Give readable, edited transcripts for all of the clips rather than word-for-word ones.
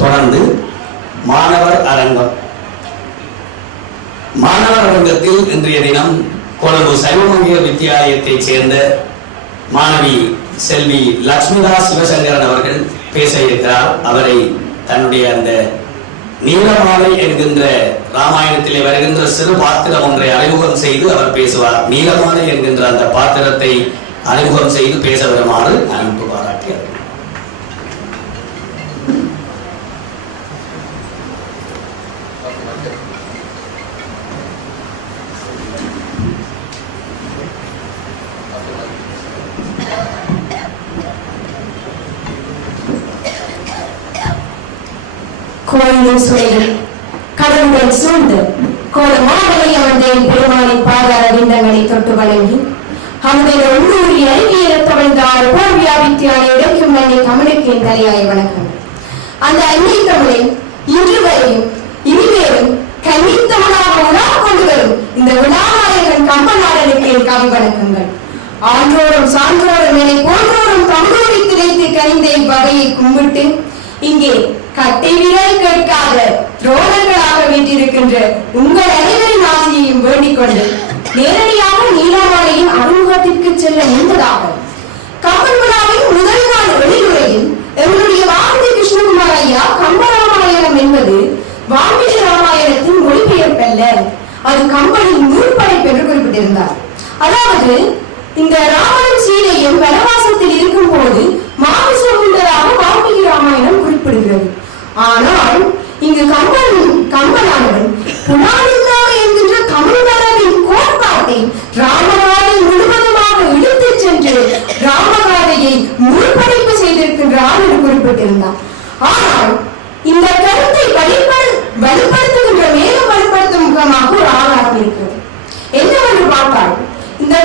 தொடர்ந்து மாணவர் அரங்கம். மாணவர் அரங்கத்தில் இன்றைய தினம் கொழும்பு சைவமங்கிய வித்தியாலயத்தைச் சேர்ந்த மாணவி செல்வி லட்சுமிதா சிவசங்கரன் அவர்கள் பேச இருக்கிறார். அவரை தன்னுடைய அந்த நீலமாலை என்கின்ற ராமாயணத்திலே வருகின்ற சிறு பாத்திரம் ஒன்றை அறிமுகம் செய்து அவர் பேசுவார். நீலமாலை என்கின்ற அந்த பாத்திரத்தை அறிமுகம் செய்து பேச வருமாறு அன்பு பாராட்டியார். கோயிலின் சுவையில் கடவுளை சூழ்ந்து கோலமாவலை அவன் பெருமானின் பாதார விந்தங்களை தொட்டு வழங்கி அவனுடைய உள்ளூரி அறிவியல் தவழ்ந்தார் போர் வியாபித்தியான இடைக்கும் மண்ணை தமிழுக்கு என் தலையாய வணக்கம். அந்த அன்னை தமிழை இன்று வரையும் இனிமேலும் கன்னித்தமிழாக உலா கொண்டு வரும் இந்த விழாநாயகன் கம்பநாடனுக்கு என் கவி வணக்கங்கள். ஆன்றோரும் சான்றோரும் என்னை போன்றோரும் தமிழோடி திளைத்து கனிந்த வகையை கும்பிட்டு இங்கே கட்டை விரல் கேட்காத துரோகங்களாக வீட்டிருக்கின்ற உங்கள் அனைவரின் ஆசையையும் வேண்டிக் கொண்டு நேரடியாக நீலாமாலையின் அறிமுகத்திற்கு செல்ல முன்பதாக கம்பன் விழாவின் முதல் நாள் வெளியுரையில் எங்களுடைய வானதி கிருஷ்ணகுமார் ஐயா கம்பராமாயணம் என்பது வால்மீகி ராமாயணத்தின் மொழிபெயர்ப்பல்ல, அது கம்பனின் நூற்படைப்பு என்று குறிப்பிட்டிருந்தார். அதாவது இந்த ராமனும் சீதையும் வனவாசத்தில் இருக்கும் போது மாமிசம் உள்ளதாக வால்மீகி ராமாயணம் குறிப்பிடுகிறது. ஆனால் இங்கு கம்பனானவன் புலானிந்தாக என்கின்ற தமிழ் மரபின் கோட்பாட்டை ராமகாதை முழுவதுமாக இழுத்துச் சென்று ராமகாதையை முற்படைப்பு செய்திருக்கின்றார் என்று குறிப்பிட்டிருந்தார். ஆனால் இந்த கருத்தை வலுப்படுத்துகின்ற மேலும் வலுப்படுத்தும் முகமாக ஒரு ஆதாரம் இருக்கிறது. என்னவென்று பார்த்தால் இந்த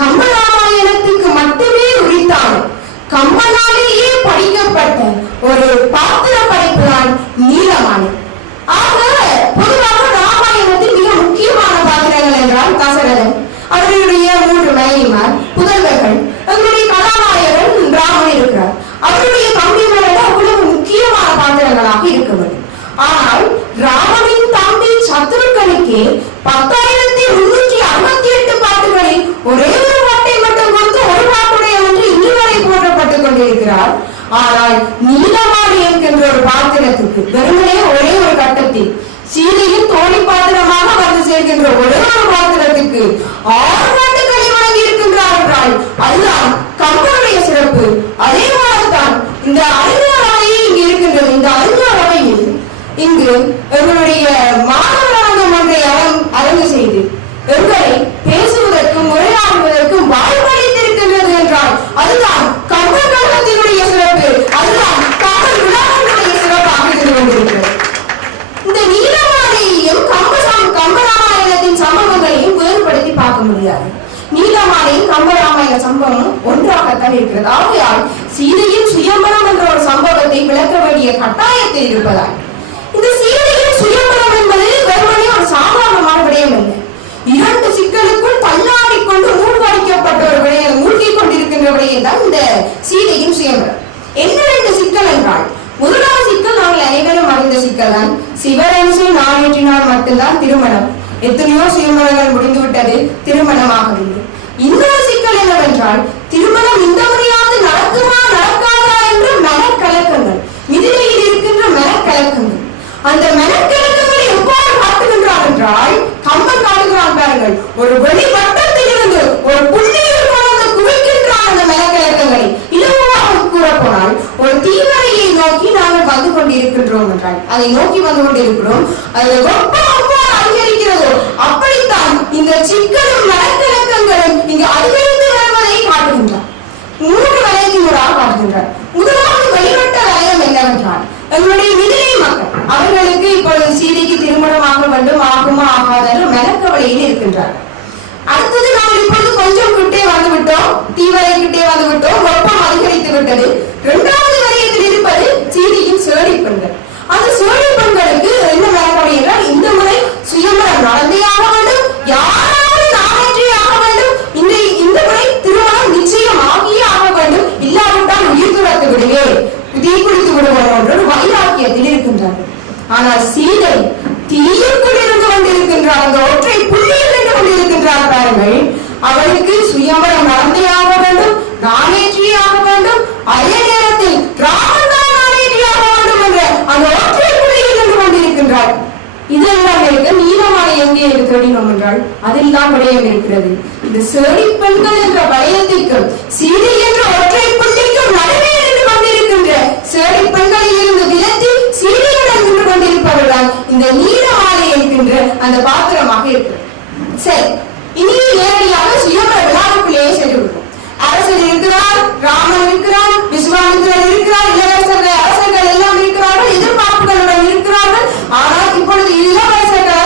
கம்பராமாயணத்துக்கு மட்டுமே உரித்தாலும் கம்பனாலேயே படிக்கப்பட்ட ஒரு பாத்திர படைப்பு தான் நீலமாலை. ஆக பொதுவாக ராமாயணத்தில் மிக முக்கியமான பாத்திரங்கள் என்றால் தசரதன், அவர்களுடைய 3 மனைவிமார், புதல்வர்கள், அவருடைய கதாநாயகன் ராமன் இருக்கிறார். அவருடைய தம்பிகள் அவ்வளவு முக்கியமான பாத்திரங்களாக இருக்க வேண்டும். ஆனால் ராமனின் தம்பி சத்ருக்கனுக்கு 10,368 பாட்டுகளில் ஒரே ஒரு பாட்டை மட்டும் கொடுத்து ஒரு பாட்டுடைய ஒன்று இனி வரை போற்றப்பட்டுக் கொண்டிருக்கிறார். ஆனால் நீலமாலை என்கின்ற ஒரு பாத்திரத்துக்கு வெறுமனே ஒரே ஒரு கட்டத்தில் சீதையின் தோழி பாத்திரமாக வந்து சேர்க்கின்ற ஒரே ஒரு பாத்திரத்துக்கு 6 பாட்டுகளை வழங்கி இருக்கின்றார் என்றால் அதுதான் கம்பனுடைய சிறப்பு. அதே மாதிரிதான் இந்த அறிஞரவையே இங்கு இருக்கின்றது. இந்த அறிஞரவையில் இங்கு எங்களுடைய மாணவர் அரங்கம் ஒன்றை அரங்கு செய்து எங்களை பேசுவதற்கும் உரையாடுவதற்கும் வாய்ப்பளித்திருக்கின்றது என்றால் அதுதான் கம்பன் கழகத்தினுடைய சிறப்பு, அதுதான் கம்பன் விழாவினுடைய சிறப்பாக இருந்து கொண்டிருக்கிறது. இந்த நீலமாலையையும் கம்பராமாயணத்தின் சம்பவங்களையும் வேறுபடுத்தி பார்க்க முடியாது. நீலமாலையும் கம்பராமாயண சம்பவம் ஒன்றாகத்தான் இருக்கிறது. ஆகையால் சீதையின் சுயம்பரம் என்ற ஒரு சம்பவத்தை விளக்க வேண்டிய கட்டாயத்தில் இருப்பதால் இந்த சீதையின் சுயம்பரம் என்பது வெறுமனே ஒரு சாதாரணமான விடயம் அல்ல. 2 சிக்கலுக்குள் தள்ளாடிக் கொண்டு மூழ்கடிக்கப்பட்ட ஒரு விடயம், மூழ்கிக் கொண்டிருக்கின்ற விடயம் தான் இந்த சீதையின் சுயம்பரம். என்ன 2 சிக்கல் என்றால், முதலாவது சிக்கல் நாங்கள் அனைவரும் அறிந்த சிக்கல் தான், சிவரன்சு நாளேற்றினால் மட்டும்தான் திருமணம். எத்தனையோ சுயம்பரங்கள் முடிந்துவிட்டது, திருமணமாகவில்லை. இன்னொரு சிக்கல் என்னவென்றால், திருமணம் இந்த முறையாவது நடக்குமா நடக்காதா என்று மனக்கலக்கங்கள், மிதிலையில் இருக்கின்ற மனக்கலக்கங்கள். அந்த மனக்கலக்கங்களை எவ்வாறு காட்டுகின்றார் என்றால், கம்பன் காட்டுகிறான் பாருங்கள், ஒரு வெளிவட்டத்தில் இருந்து ஒரு புள்ளியில் கொண்டு குவிக்கின்றார் அந்த மனக்கலக்கங்களை. இலவாக கூறப்போனால் ஒரு தீவரையை நோக்கி நாங்கள் வந்து கொண்டிருக்கின்றோம் என்றால், அதை நோக்கி வந்து கொண்டிருக்கிறோம், அது வெப்பம் எவ்வாறு அதிகரிக்கிறதோ அப்படித்தான் இந்த சிக்கலும் மனக்கலக்கங்களும் இங்கு அதிகரித்து வருவதை காட்டுகின்றார். 3 வலைமுறையாக காட்டுகின்றார். முதலாவது வெளிவட்ட வலயம் என்னவென்றால், எங்களுடைய விதிலை மக்கள் அவர்களுக்கு இப்பொழுது சீதைக்கு திருமணமாக வேண்டும், ஆகுமா ஆகாத மனக்கவலையில் இருக்கின்றார். அடுத்தது நாம் இப்பொழுது கொஞ்சம் கிட்டே வந்து விட்டோம், தீவரை கிட்டே வந்து விட்டோம், வெப்பம் அதிகரித்து விட்டது. 2வது வரையத்தில் இருப்பது சீதையின் சேடி பெண்கள். அந்த சேடி பெண்களுக்கு என்ன மனக்கவலை என்றால், இந்த முறை சுயம்பரம் நடந்தே ஆக வேண்டும், யாராவது நாமற்றே ஆக வேண்டும், இந்த முறை திருமணம் நிச்சயம் ஆகியே ஆக வேண்டும், இல்லாவிட்டால் உயிர் துறத்து விடுவேன், தீ குளித்து விடுவோம் என்று வைராக்கியம் பாக்கியத்தில் இருக்கின்றார்கள். ஆனால் சீதை தீயுக்குள் இருந்து கொண்டிருக்கின்றார். அந்த ஒற்றை புள்ளியில் இருந்து கொண்டிருக்கின்றார் பாருங்கள். அவளுக்கு சுயம்பரம் நடந்தையாக வேண்டும், நாணேற்றியாக வேண்டும், அதே நேரத்தில் ராமன் தான் நாணேற்றியாக வேண்டும் என்ற அந்த ஒற்றை புள்ளியில் இருந்து கொண்டிருக்கின்றார். இதெல்லாம் இருக்க நீலமாலை எங்கே தேடினோம் என்றால் அதில் தான் விடயம் இருக்கிறது. இந்த சேரி பெண்கள் என்ற வளையத்திற்கும் சீதை என்ற ஒற்றை புள்ளிக்கும் நடுவே நின்று கொண்டிருக்கின்ற சேரி பெண்களில் இருந்து விலத்தி சீதையுடன் நின்று கொண்டிருப்பவர்கள் இந்த நீலமாலை இருக்கின்ற அந்த பாத்திரமாக இருக்கிறது. சரி, இனி நேரடியாக சுயம்பர விழாவுக்குள்ளேயே சென்று விடுவோம். அரசர் இருக்கிறார், ராமன் இருக்கிறார், விஸ்வாமித்திரர் இருக்கிறார், இளவரசர்கள் அரசர்கள் எல்லாம் இருக்கிறார்கள், எதிர்பார்ப்புகளுடன் இருக்கிறார்கள். ஆனால் இப்பொழுது இளவரசர்கள்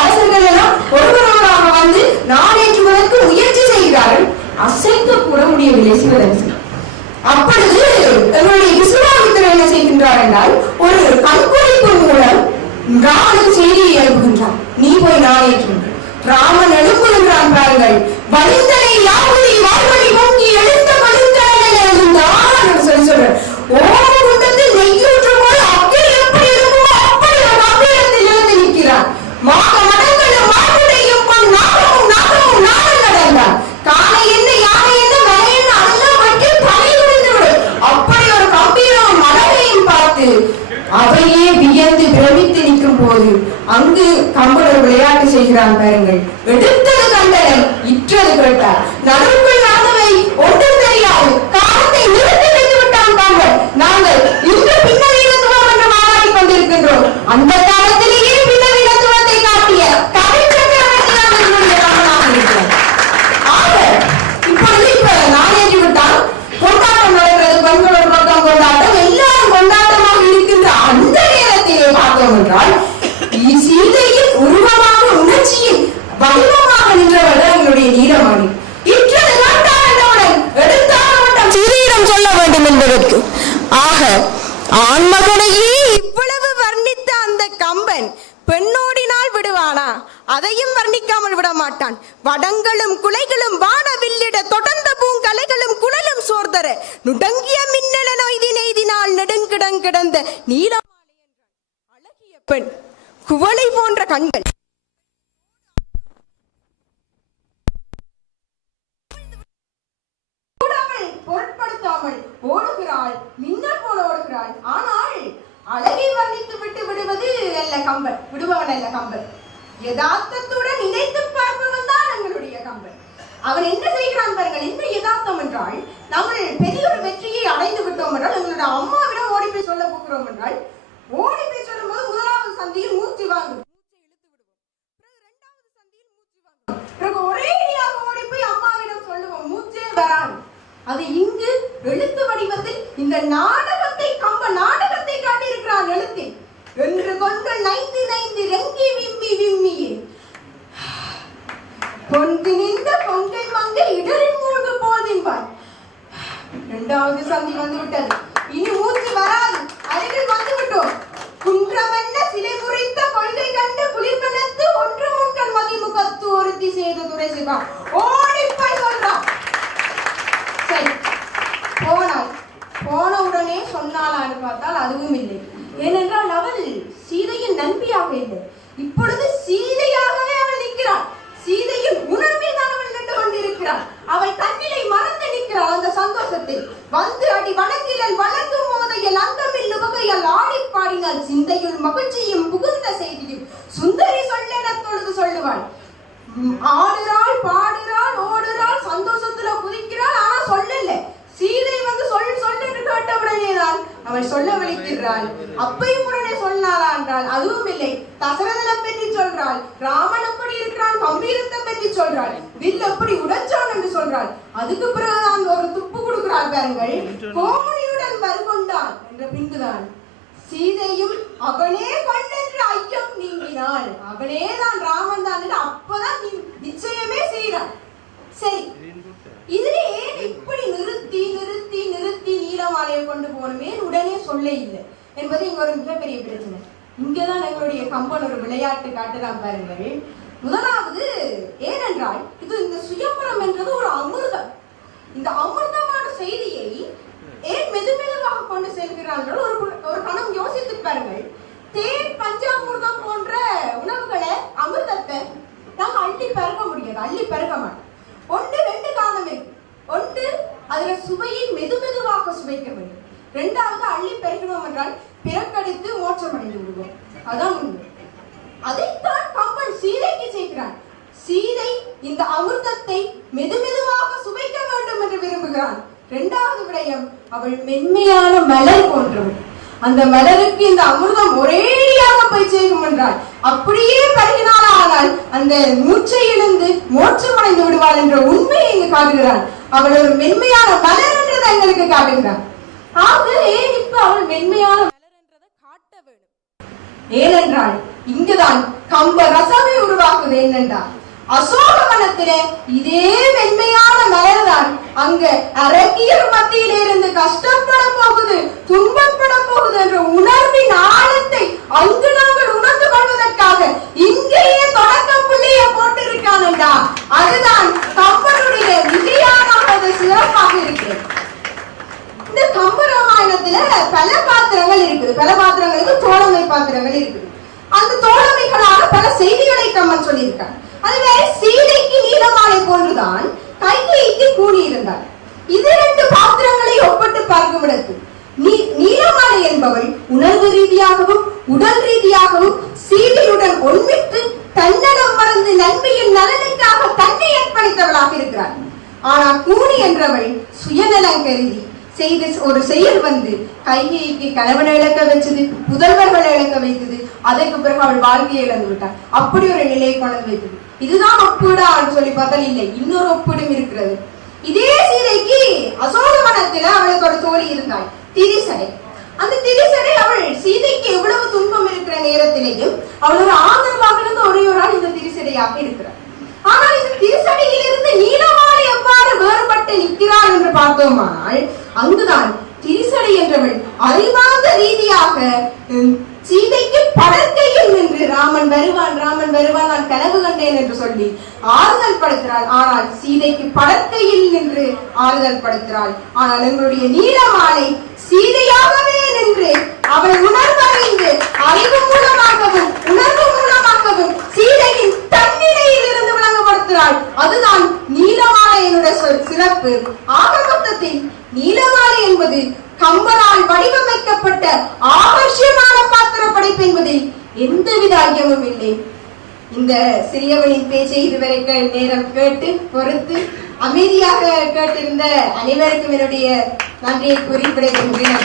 அரசர்கள் எல்லாம் ஒருவரோடாக வந்து நாடேற்றுவதற்கு முயற்சி செய்கிறார்கள். அசைக்க கூட முடியவில்லை சிவதரிசனம். அப்பொழுது என்னுடைய விஸ்வாமித்திரர் என்ன செய்கின்றார் என்றால் ஒரு கண்குறிப்பு மூலம் ராமனுக்கு செய்தியை எழுப்புகின்றார். நீ போய் நாடேற்றுகின்ற ராமன் எழுப்புகின்றான் பாருங்கள். வலிந்தனை யாவுதி வாழ்வழி நோக்கி எழுந்த வலிந்தனை எழுந்தான் சொல்லி சொல்றார். ஓம் குண்டத்தில் நெய்யூற்று போல் அக்கில் எப்படி இருக்குமோ அப்படி ஒரு அக்கிரத்தில் எழுந்து நிற்கிறான். மாக மடங்களும் மாட்டுடையும் பொன் நாகமும் நாகமும் நாகம் நடந்தான். காலை என்ன யானை என்ன மலை என்ன அதெல்லாம் வைக்க தலை விழுந்து விடும். அப்படி ஒரு கம்பீரம் மலரையும் பார்த்து அவையே வியந்து பிரமித்து நிற்கும் போது அங்கு கம்பளர் விளையாட்டு செய்கிறான் பாருங்கள். எடுத்தது கண்டனம், இற்றது கேட்டார். நடுவுக்குள் நடந்தவை ஒன்றும் தெரியாது. காலத்தை நிறுத்தி வைத்து விட்டான் கம்பன். நாங்கள் இன்று பின்னவீனத்துவம் என்று மாறாடி கொண்டிருக்கின்றோம். அந்த காலத்திலேயே பின்னவீனத்துவத்தை காட்டிய கதை சக்கரவர்த்தி கம்பனாக இருக்கிறார். ஆக இப்ப நானேற்றி விட்டான். கொண்டாட்டம் நடக்கிறது, பெண்களோட பக்கம் கொண்டாட்டம், எல்லாரும் கொண்டாட்டமாக இருக்கின்ற அந்த நேரத்திலே பார்த்தோம் என்றால் சீதையின் உருவமாக உணர்ச்சியின் வடிவமாக நின்றவர்கள் எங்களுடைய நீலமணி. இற்றது காட்டான் என்றவுடன் எடுத்தால் சீதையிடம் சொல்ல வேண்டும் என்பதற்கு. ஆக ஆண்மகனையே இவ்வளவு வர்ணித்த அந்த கம்பன் பெண்ணோடினால் விடுவானா? அதையும் வர்ணிக்காமல் விட மாட்டான். வடங்களும் குலைகளும் வானவில்லிட தொடர்ந்த பூங்கலைகளும் குழலும் சோர்தர நுடங்கிய மின்னல நொய்தி நெய்தினால் நெடுங்கிடங் கிடந்த நீலமாலை அழகிய பெண், குவளை போன்ற கண்கள், பொருட்படுத்தாமல் ஓடுகிறாள், மின்னல் போல ஓடுகிறாள். ஆனால் அழகை வர்ணித்து விட்டு விடுவது அல்ல கம்பன், விடுபவன் அல்ல கம்பன். யதார்த்தத்துடன் நினைத்து பார்ப்பவன் தான் எங்களுடைய கம்பன். அவன் என்ன செய்கிறான் பாருங்கள். என்ன யதார்த்தம் என்றால், நாங்கள் பெரிய ஒரு வெற்றியை அடைந்து விட்டோம் என்றால் எங்களுடைய அம்மாவிடம் ஓடி போய் சொல்ல போகிறோம் என்றால் ஓடி போய் சொல்லும் போது முதலாவது சந்தியில் மூச்சு வாங்கும், ஒரேடியாக ஓடி போய் அம்மாவிடம் சொல்லுவோம், மூச்சே வராது. அது இங்கு எழுத்து வடிவத்தில் இந்த நாடகத்தை நாடகத்தை காட்டியிருக்கிறான் எழுத்தில். என்று கொண்டு நைந்து நைந்து ரெங்கி விம்மி விம்மியே கொண்டு நின்ற கொங்கை மங்கை இடரின் மூழ்கு போதின்பார். இரண்டாவது சந்தி வந்து விட்டது. இனி மூச்சு வராது. அருகில் வந்து விட்டோம். குன்றமென்ன சிலை முறைத்த கொள்கை கண்டு குளிர்பனத்து ஒன்று முன்கள் மதிமுகத்து ஒருத்தி செய்த துறை சிவா ஓடிப்பாய் சொல்றான். சரி, போன உடனே சொன்னாலான்னு பார்த்தால் அதுவும் இல்லை. ஏனென்றால் அவள் சீதையின் நண்பியாக இல்லை. இப்பொழுது சீதையாகவே அவள் நிற்கிறாள். சீதையின் உணர்வில் தான் அவள் நின்று கொண்டிருக்கிறாள். அவள் தன்னிலை மறந்து நிற்கிறாள். அந்த சந்தோஷத்தில் வந்து அடி வணங்கிலல் வணங்கும் போதையில் அந்தமில் உபகையால் ஆடி பாடினாள். சிந்தையுள் மகிழ்ச்சியும் புகுந்த செய்தியும் சுந்தரி சொல்லென தொழுது சொல்லுவாள். ஆடுறாள், பாடுறாள், ஓடுறாள், சந்தோஷத்துல குதிக்கிறாள். ஆனா சொல்லல. சீதை வந்து சொல்லு என்று கேட்ட உடனே தான் அவள் சொல்ல விழிக்கிறாள். அப்பையும் உடனே சொன்னாளா என்றால் அதுவும் இல்லை. தசரதனை பற்றி சொல்றாள், ராமன் எப்படி இருக்கிறான் கம்பீரத்தை பற்றி சொல்றாள், வில் எப்படி உடைச்சான் என்று சொல்றாள். அதுக்கு பிறகுதான் ஒரு துப்பு கொடுக்கிறாள் பாருங்கள். கோமணியுடன் வருகொண்டாள் என்ற பின்புதான் சீதையும் அவனே கொண்டென்று ஐயம் நீங்கினாள். அவனே தான் ராமன் தான் என்று அப்பதான் நிச்சயமே செய்கிறாள். சரி, இதுல ஏன் இப்படி நிறுத்தி நிறுத்தி நிறுத்தி நீலமாலையை கொண்டு போகணுமே உடனே சொல்ல இல்லை என்பது இங்க ஒரு மிகப்பெரிய பிரச்சனை. இங்கதான் எங்களுடைய கம்பன் ஒரு விளையாட்டு காட்டுறான் பாருங்கள். முதலாவது ஏனென்றால் இது இந்த சுயம்பரம் என்றது ஒரு அமிர்தம். இந்த அமிர்தமான செய்தியை ஏன் மெதுமெதுவாக கொண்டு செல்கிறார்கள் ஒரு கணம் யோசித்து பாருங்கள். விட்டால் பிறக்கடித்து மோட்சமடைந்து விடுவோம். அதான் உண்மை. அதைத்தான் கம்பன் சீதைக்கு செய்கிறான். சீதை இந்த அமிர்தத்தை மெதுமெதுவாக சுவைக்க வேண்டும் என்று விரும்புகிறான். இரண்டாவது விடயம், அவள் மென்மையான மலர் போன்றவள். அந்த மலருக்கு இந்த அமிர்தம் ஒரேடியாக போய் சேரும் என்றால் அப்படியே பருகினால் ஆனால் அந்த மூச்சை இழந்து மோட்சமடைந்து விடுவாள் என்ற உண்மையை இங்கு காட்டுகிறான். அவள் ஒரு மென்மையான மலர் என்றதை எங்களுக்கு காட்டுகிறான். ஆக ஏன் இப்ப அவள் மென்மையான மலர் என்றதை காட்ட வேண்டும்? ஏனென்றால் இங்குதான் கம்ப ரசமே உருவாக்குது. என்னென்றால் அசோகவனத்திலே இதே மென்மையான மலர் தான் அங்க அரக்கியர் மத்தியில இருந்து கஷ்டப்பட போகுது, துன்பப்பட போகுது என்ற உணர்வின் ஆழத்தை அங்கு நாங்கள் உணர்ந்து கொள்வதற்காக இங்கேயே தொடக்க புள்ளியை போட்டிருக்கானண்டா. அதுதான் கம்பனுடைய விஜயானது சிறப்பாக இருக்கிறது. இந்த கம்பராமாயணத்துல பல பாத்திரங்கள் இருக்குது. பல பாத்திரங்களுக்கு தோழமை பாத்திரங்கள் இருக்குது. அந்த தோழமைகளாக பல செய்திகளை கம்பன் சொல்லியிருக்காங்க. அதுவே சீதைக்கு நீலமாலை போன்றுதான் கைகேயிக்கு கூடியிருந்தார். இது ரெண்டு பாத்திரங்களை ஒப்பிட்டு பார்க்கும் இடத்து நீலமாலை என்பவள் உணர்வு ரீதியாகவும் உடல் ரீதியாகவும் சீதையுடன் ஒன்மித்து தன்னலம் மறந்து நன்மையின் நலனுக்காக தன்னை அர்ப்பணித்தவளாக இருக்கிறார். ஆனா கூனி என்றவள் சுயநலம் கருதி செய்த ஒரு செயல் வந்து கைகேயிக்கு கணவனை இழக்க வச்சது, புதல்வர்களை இழக்க வைத்தது. அதற்கு பிறகு அவள் வாழ்க்கையை இழந்து விட்டாள். அப்படி ஒரு நிலையை கொண்டு வைத்தது. இதுதான் ஒப்பீடா சொல்லி பார்த்தால் இல்லை, இன்னொரு ஒப்பீடும் இருக்கிறது. இதே சீதைக்கு அசோகவனத்துல அவளுக்கு ஒரு தோழி இருந்தாள், திரிசடை. அந்த திரிசடை அவள் சீதைக்கு எவ்வளவு துன்பம் இருக்கிற நேரத்திலேயும் அவள் ஒரு ஆதரவாக இருந்து ஒரே ஒரு ஆள் இந்த திரிசடையாக இருக்கிறார். ஆனால் இந்த திரிசடையில் இருந்து நீலமாலை எவ்வாறு வேறுபட்டு நிற்கிறாள் என்று பார்த்தோமானால் அங்குதான் திரிசடை என்றவள் அறிவார்ந்த ரீதியாக சீதைக்கு படற்கையில் நின்று ராமன் வருவான் நான் கனவு கண்டேன் என்று சொல்லி ஆறுதல் படுத்துறாள். ஆனால் சீதைக்கு படற்கையில் நின்று ஆறுதல் படுத்துறாள். ஆனால் எங்களுடைய நீலமாலை சீதையாகவே நின்று அவள் உணர்வறிந்து அறிவு மூலமாகவும் உணர்வு மூலமாகவும் சீதையின் தன்னிலையில் இருந்து விளங்கப்படுத்துகிறாள். அதுதான் நீலமாலையினுடைய சிறப்பு. ஆக மொத்தத்தில் நீலமாலை என்பது கம்பனால் வடிவமைக்கப்பட்ட ஆவசியமான பாத்திர படைப்பு என்பதில் எந்தவித ஐயமும் இல்லை. இந்த சிறியவனின் பேச்சை இதுவரை நேரம் கேட்டு பொறுத்து அமைதியாக கேட்டிருந்த அனைவருக்கும் என்னுடைய நன்றியை குறிப்பிடுகின்றேன்.